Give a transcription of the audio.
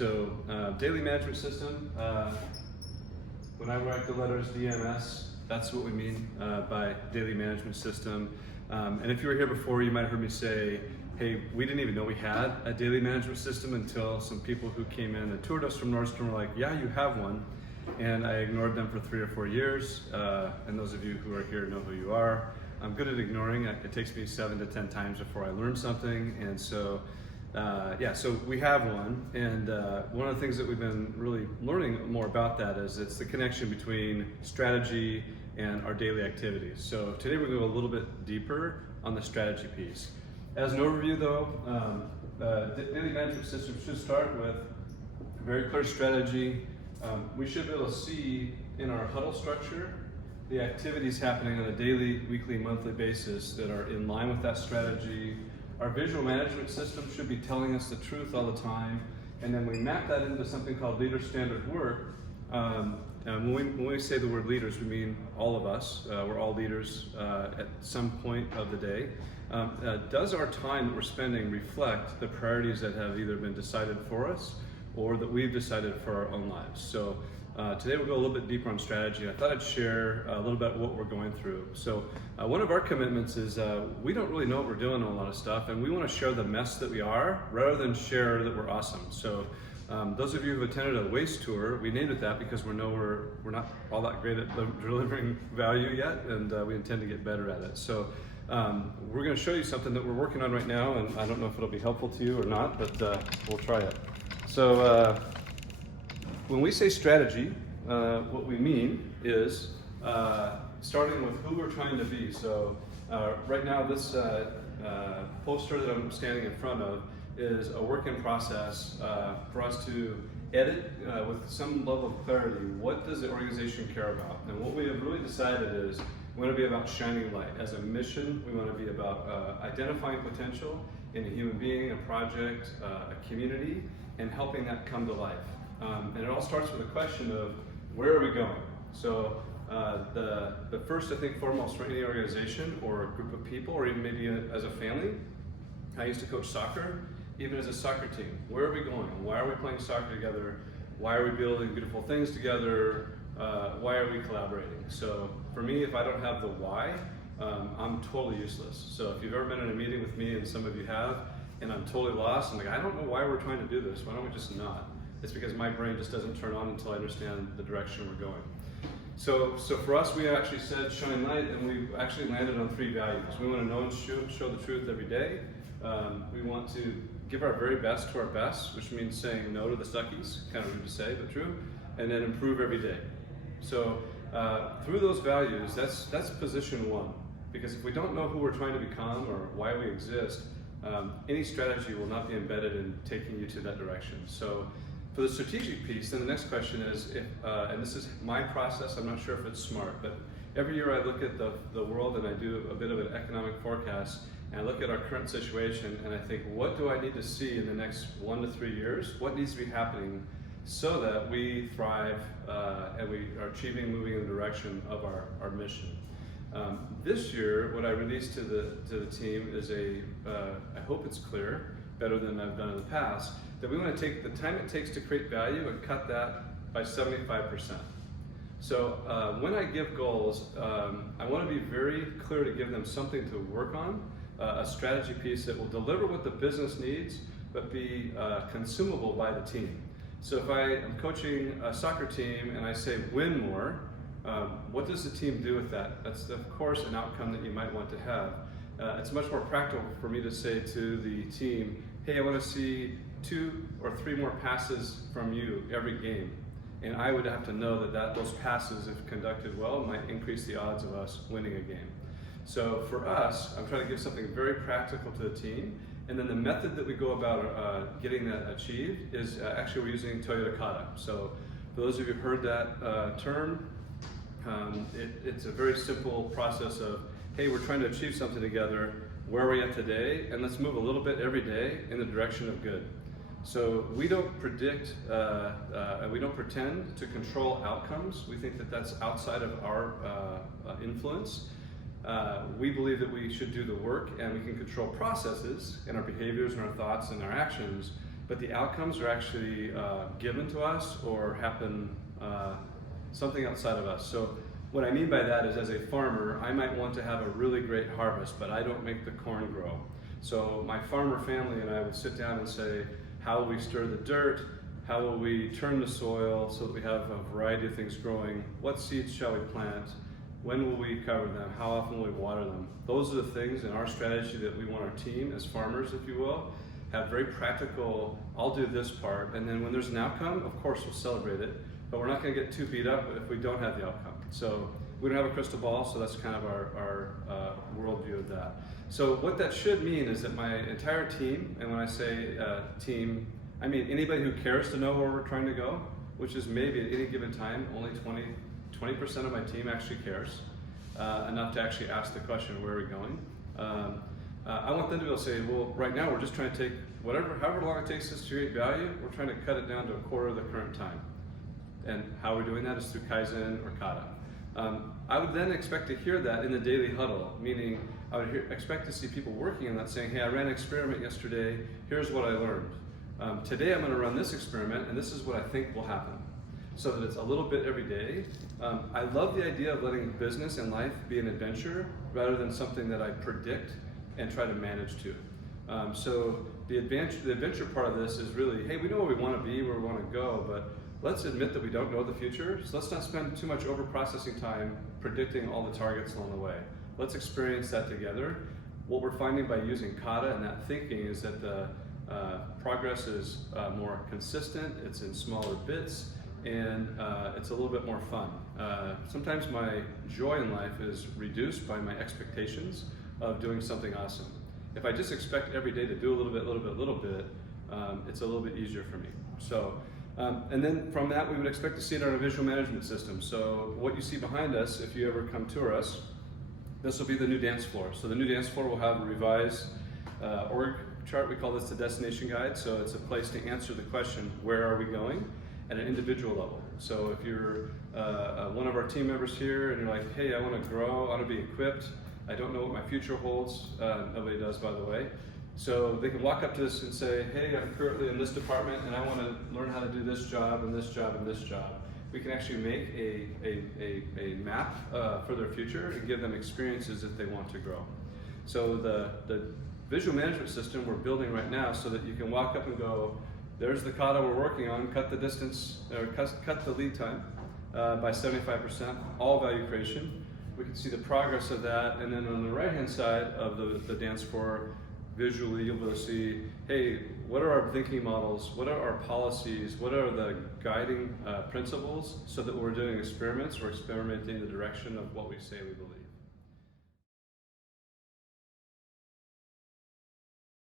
So daily management system, when I write the letters DMS, that's what we mean by daily management system. And if you were here before, you might have heard me say, hey, we didn't even know we had a daily management system until some people who came in and toured us from Nordstrom were like, yeah, you have one. And I ignored them for 3 or 4 years. And those of you who are here know who you are. I'm good at ignoring. It takes me 7 to 10 times before I learn something. And so, so we have one. And one of the things that we've been really learning more about that is it's the connection between strategy and our daily activities. So today we're going to go a little bit deeper on the strategy piece. As an overview though, the daily management system should start with a very clear strategy. We should be able to see in our huddle structure the activities happening on a daily, weekly, monthly basis that are in line with that strategy. Our visual management system should be telling us the truth all the time, and then we map that into something called leader standard work. And when we say the word leaders, we mean all of us. We're all leaders at some point of the day. Does our time that we're spending reflect the priorities that have either been decided for us or that we've decided for our own lives? So today we'll go a little bit deeper on strategy. I thought I'd share a little bit what we're going through. So one of our commitments is we don't really know what we're doing on a lot of stuff, and we want to share the mess that we are rather than share that we're awesome. So those of you who've attended a waste tour, we named it that because we know we're not all that great at delivering value yet, and we intend to get better at it. So we're going to show you something that we're working on right now, and I don't know if it'll be helpful to you or not, but we'll try it. So when we say strategy, what we mean is starting with who we're trying to be. So right now this poster that I'm standing in front of is a work in process for us to edit with some level of clarity. What does the organization care about? And what we have really decided is we want to be about shining light. As a mission, we want to be about identifying potential in a human being, a project, a community, and helping that come to life. And it all starts with a question of where are we going? So the first, I think, foremost for any organization or a group of people, or even maybe as a family, I used to coach soccer, even as a soccer team. Where are we going? Why are we playing soccer together? Why are we building beautiful things together? Why are we collaborating? So for me, if I don't have the why, I'm totally useless. So if you've ever been in a meeting with me, and some of you have, and I'm totally lost, I'm like, I don't know why we're trying to do this. Why don't we just not? It's because my brain just doesn't turn on until I understand the direction we're going. So for us, we actually said shine light, and we actually landed on 3 values. We want to know and show the truth every day. We want to give our very best to our best, which means saying no to the suckies, kind of rude to say, but true, and then improve every day. So through those values, that's position 1. Because if we don't know who we're trying to become or why we exist, any strategy will not be embedded in taking you to that direction. So for the strategic piece, then the next question is, and this is my process, I'm not sure if it's smart, but every year I look at the world and I do a bit of an economic forecast, and I look at our current situation and I think, what do I need to see in the next 1 to 3 years? What needs to be happening so that we thrive and we are achieving, moving in the direction of our mission? This year, what I released to the team is I hope it's clear, better than I've done in the past, that we want to take the time it takes to create value and cut that by 75%. So when I give goals, I want to be very clear to give them something to work on, a strategy piece that will deliver what the business needs, but be consumable by the team. So if I am coaching a soccer team and I say win more, what does the team do with that? That's of course an outcome that you might want to have. It's much more practical for me to say to the team, hey, I want to see 2 or 3 more passes from you every game. And I would have to know that those passes, if conducted well, might increase the odds of us winning a game. So for us, I'm trying to give something very practical to the team. And then the method that we go about getting that achieved is actually we're using Toyota Kata. So for those of you who've heard that term, it's a very simple process of, hey, we're trying to achieve something together. Where are we at today? And let's move a little bit every day in the direction of good. So we don't predict, we don't pretend to control outcomes. We think that that's outside of our influence. We believe that we should do the work and we can control processes and our behaviors and our thoughts and our actions, but the outcomes are actually given to us or happen something outside of us. So what I mean by that is, as a farmer, I might want to have a really great harvest, but I don't make the corn grow. So my farmer family and I would sit down and say, how will we stir the dirt? How will we turn the soil so that we have a variety of things growing? What seeds shall we plant? When will we cover them? How often will we water them? Those are the things in our strategy that we want our team, as farmers, if you will, have very practical, I'll do this part, and then when there's an outcome, of course we'll celebrate it, but we're not gonna get too beat up if we don't have the outcome. So we don't have a crystal ball, so that's kind of our worldview of that. So what that should mean is that my entire team, and when I say team, I mean anybody who cares to know where we're trying to go, which is maybe at any given time, only 20% of my team actually cares, enough to actually ask the question, where are we going? I want them to be able to say, well, right now we're just trying to take however long it takes us to create value, we're trying to cut it down to a quarter of the current time. And how we're doing that is through Kaizen or Kata. I would then expect to hear that in the daily huddle, meaning I would expect to see people working on that saying, hey, I ran an experiment yesterday, here's what I learned. Today I'm going to run this experiment and this is what I think will happen. So that it's a little bit every day. I love the idea of letting business and life be an adventure rather than something that I predict and try to manage to. So the adventure part of this is really, hey, we know where we want to be, where we want to go, but let's admit that we don't know the future, so let's not spend too much over-processing time predicting all the targets along the way. Let's experience that together. What we're finding by using Kata and that thinking is that the progress is more consistent, it's in smaller bits, and it's a little bit more fun. Sometimes my joy in life is reduced by my expectations of doing something awesome. If I just expect every day to do a little bit, it's a little bit easier for me. So, and then from that, we would expect to see it on our visual management system. So what you see behind us, if you ever come tour us, this will be the new dance floor. So the new dance floor will have a revised org chart. We call this the destination guide. So it's a place to answer the question, where are we going, at an individual level. So if you're one of our team members here and you're like, hey, I want to grow, I want to be equipped, I don't know what my future holds, nobody does, by the way. So they can walk up to us and say, hey, I'm currently in this department and I want to learn how to do this job and this job and this job. We can actually make a map for their future and give them experiences if they want to grow. So the visual management system we're building right now so that you can walk up and go, there's the Kata we're working on, cut the distance, or cut the lead time by 75%, all value creation. We can see the progress of that, and then on the right-hand side of the dance floor, visually you'll be able to see, hey, what are our thinking models, what are our policies, what are the guiding principles, so that when we're doing experiments, we're experimenting in the direction of what we say we believe.